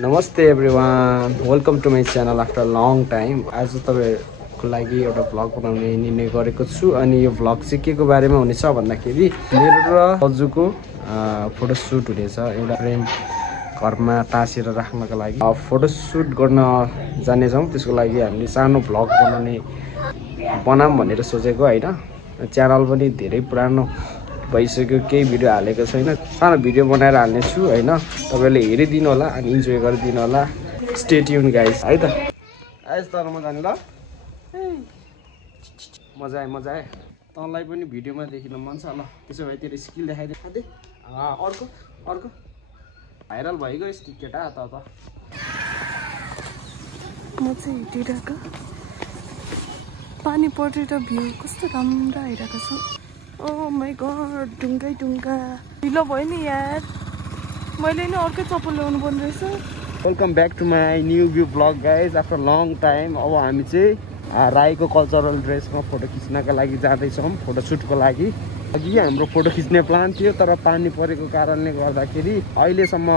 नमस्ते everyone, welcome to my channel after long time. आज तपाईँहरूको लागि एउटा भ्लग बनाउने निर्णय गरेको छु। अनि यो भ्लग चाहिँ के को बारेमा हुनेछ भन्दाखेरि मेरो र अजुको फोटोसुट हुनेछ। एउटा फ्रेम घरमा टाँसेर राख्नको लागि फोटोसुट गर्न जानेछौँ। त्यसको लागि हामीले सानो भ्लग बनाऊँ भनेर सोचेको होइन। च्यानल पनि धेरै पुरानो भइसक्यो, केही भिडियो हालेको छैन। सानो भिडियो बनाएर हाल्नेछु होइन। तपाईँहरूले हेरिदिनु होला अनि इन्जोय गरिदिनु होला। स्टे ट्युन गाइस है त। आएस् तर म जाने ल। मजा आयो। तँलाई पनि भिडियोमा देखिन मन छ ल। त्यसो भए तेरो स्किल देखाइदे। अर्को भाइरल भइगयो यस्तो केटा त म चाहिँ हिँडिरहेको पानी परेर भ्यू कस्तो राम्रो आइरहेको छ। ओ माई गड, ढुङ्गा ढिलो भयो नि यार। मैले नि अर्कै चप्पल ल्याउनु पर्ने रहेछ। Welcome back to my new view blog guys after long time. अब हामी चाहिँ राईको कल्चरल ड्रेसमा फोटो खिच्नका लागि जाँदैछौँ, फोटोसुटको लागि। अघि हाम्रो फोटो खिच्ने प्लान थियो, तर पानी परेको कारणले गर्दाखेरि अहिलेसम्म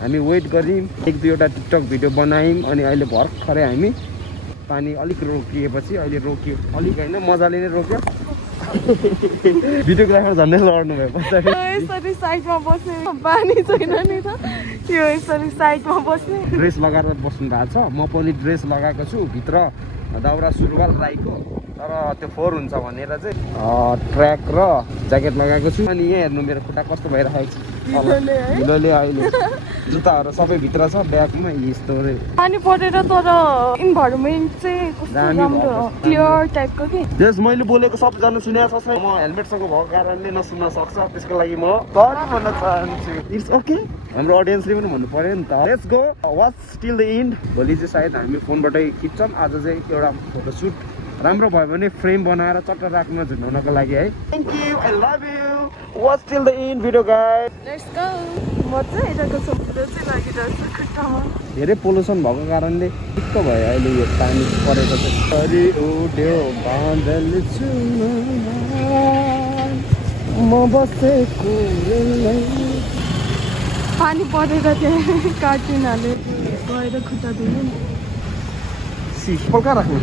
हामी वेट गऱ्यौँ। एक दुईवटा टिकटक भिडियो बनायौँ अनि अहिले भर्खरै हामी पानी अलिक रोकिएपछि अहिले रोक्यो। अलिक होइन, मजाले नै रोक्यो। भिडियोग्राफर झन्डै लड्नु भयो पछाडि। यसरी साइडमा बस्ने पानी छैन नि त, यो यसरी साइडमा बस्ने। ड्रेस लगाएर बस्नु भएको छ। म पनि ड्रेस लगाएको छु, भित्र दाउरा सुरुवाल राईको, तर त्यो 4 हुन्छ भनेर चाहिँ ट्र्याक र ज्याकेट लगाएको छु। अनि यहाँ हेर्नु मेरो खुट्टा कस्तो भइरहेको छ। हिलोले अहिले जुत्ताहरू सबै भित्र छ ब्यागमा। यस्तो पानी परेर तर इन्भाइरोमेन्ट चाहिँ कस्तो राम्रो क्लियर टाइपको कि। जस मैले बोलेको सबजना सुनेको छ। म हेलमेटसँग भएको कारणले नसुन्न सक्छ, त्यसको लागि म सरी भन्न चाहन्छु। इट्स ओके, हाम्रो अडियन्सले पनि भन्नु पर्यो नि त। Let's go watch till the and. भोलि चाहिँ सायद हामी फोनबाटै खिच्छौँ। आज चाहिँ एउटा फोटोसुट राम्रो भयो भने फ्रेम बनाएर चट्ट राख्न झुन्डाउनको लागि है। Thank you, I love you. Watch till the and video guys. Let's go. मजा आइरहेको छ, भिडियो चाहिँ लागिरहेको छ खुट्टामा। धेरै पोल्युसन भएको कारणले दिक्क भयो अहिले यो पानी परेको चाहिँ। सरी उड्यो बादल म बसेको पानी परेर त्यहाँ कार्टुनहरूले गएर खुट्टा धुनु नि। कहाँ राख्नु?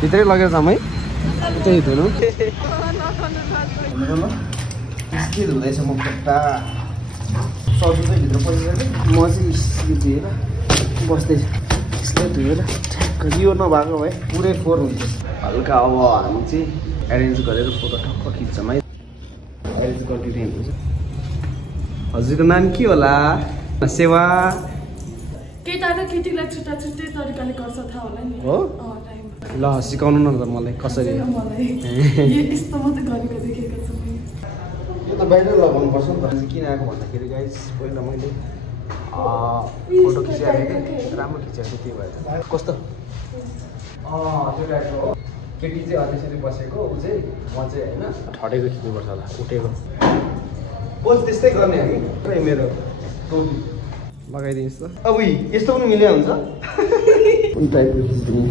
भित्रै लगेर जाऊँ है, त्यही धुनु। धुँदैछ म खुट्टा। सब्जी चाहिँ भित्र पसिसक्यो, म चाहिँ यो धुएर बस्दैछु। यसलाई धुएर ठ्याक्क यो नभएको भए पुरै 4 हुन्छ। हल्का अब हामी चाहिँ एरेन्ज गरेर फोटो ठक्क खिच्छौँ है। एरेन्ज गरिदिँदै हुन्छ। हजुरको नाम के होला? सेवा। केटा र केटीलाई छुट्टा छुट्टै तरिकाले गर्छ थाहा होला नि हो। ल सिकाउनु न त मलाई कसरी। यस्तो मात्रै गरेको देखेको छु। यो त बाहिर लगाउनु पर्छ नि त। किन आएको भन्दाखेरि गाइस, पहिला मैले फोटो खिचिहालेको थिएँ, राम्रो खिचेको थिएँ। त्यही भएर कस्तो त्यो टाइपको हो। केटी चाहिँ त्यसरी बसेको, ऊ चाहिँ म चाहिँ होइन ठडेको खिच्नुपर्छ होला, उठेको। बोल त्यस्तै गर्ने हामी। मेरो टोपी लगाइदिनुहोस् त। अब यस्तो पनि मिले हुन्छ। कुन टाइपको खिच्दिने?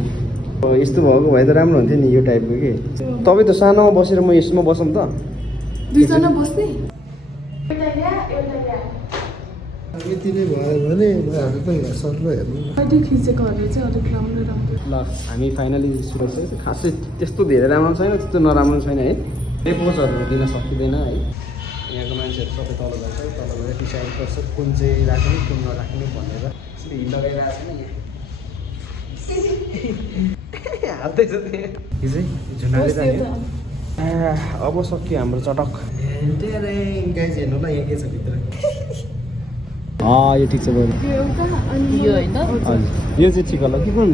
यस्तो भएको भए त राम्रो हुन्थ्यो नि, यो टाइपको कि। तपाईँ त सानोमा बसेर म यसमा बसौँ त। दुईजना बस्ने? यति नै भयो भने हामी त यहाँ सर्लो हेर्नु। अहिले खिचेकोहरू चाहिँ अलिक राम्रो राम्रो। ल हामी फाइनली सुरक्षा खासै त्यस्तो धेरै राम्रो छैन, त्यस्तो नराम्रो छैन है। पोजहरू दिन सकिँदैन है। यहाँको मान्छेहरू सबै तल जान्छ, तल गएर डिसाइड गर्छ कुन चाहिँ राख्ने कुन नराख्ने भनेर। यसले हिल लगाइरहेको छ नि हाल्दैछ त्यहाँ झुन्डाले जाने। अब सक्यो हाम्रो चटक। गाइज हेर्नु ल, यहाँ के छ भित्र। यो ठिक छ बरु। यो होइन, यो चाहिँ ठिक होला कि कुन?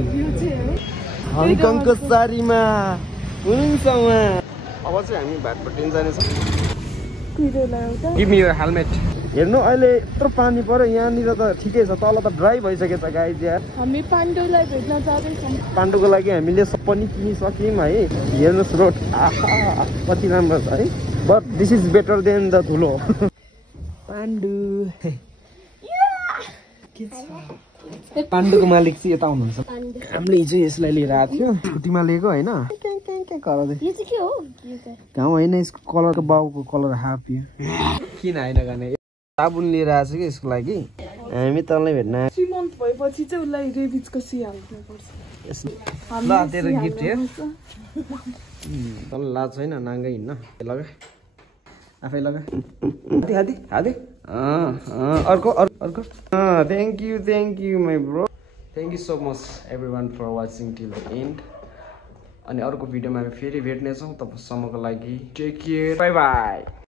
हङकङको सारीमा हुन्छ उहाँ। अब चाहिँ हामी भाटपट्टि जानेछौँ। Give me your helmet. हेर्नु अहिले यत्रो पानी पऱ्यो यहाँनिर त ठिकै छ, तल त ड्राई भइसकेछ गाइज यार। हामी पाण्डुलाई भेट्न जाँदैछौँ। पाण्डुको लागि हामीले सब पनि किनिसक्यौँ है। हेर्नुहोस् रोड, आहा कति राम्रो छ है। But this is better than the धुलो। पाण्डु पाण्डुको मालिक चाहिँ यता आउनुहुन्छ। हामीले हिजो यसलाई लिएर आएको थियो, स्कुटीमा लिएको होइन। घाम होइन, यसको कलरको बाउको कलर हाफ यो। किन होइन गर्ने साबुन लिएर आएको छु कि यसको लागि। हामी तँलाई भेट्न 3 मन्थ भएपछि चाहिँ उसलाई रेबिजको सुई हाल्नुपर्छ ल तेरो गिफ्ट हेर तँलाई लाज छैन नाङ्गै हिँड्न लगा आफै लगा हादी हादी अर्को अर्को thank you my bro thank you so much everyone for watching till the end अनि अर्को भिडियोमा हामी फेरि भेट्नेछौँ तबसम्मको लागि टेक केयर बाई बाई